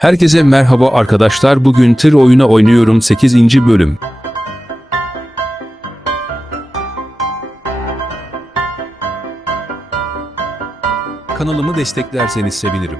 Herkese merhaba arkadaşlar bugün tır oyunu oynuyorum 8. bölüm. Kanalımı desteklerseniz sevinirim.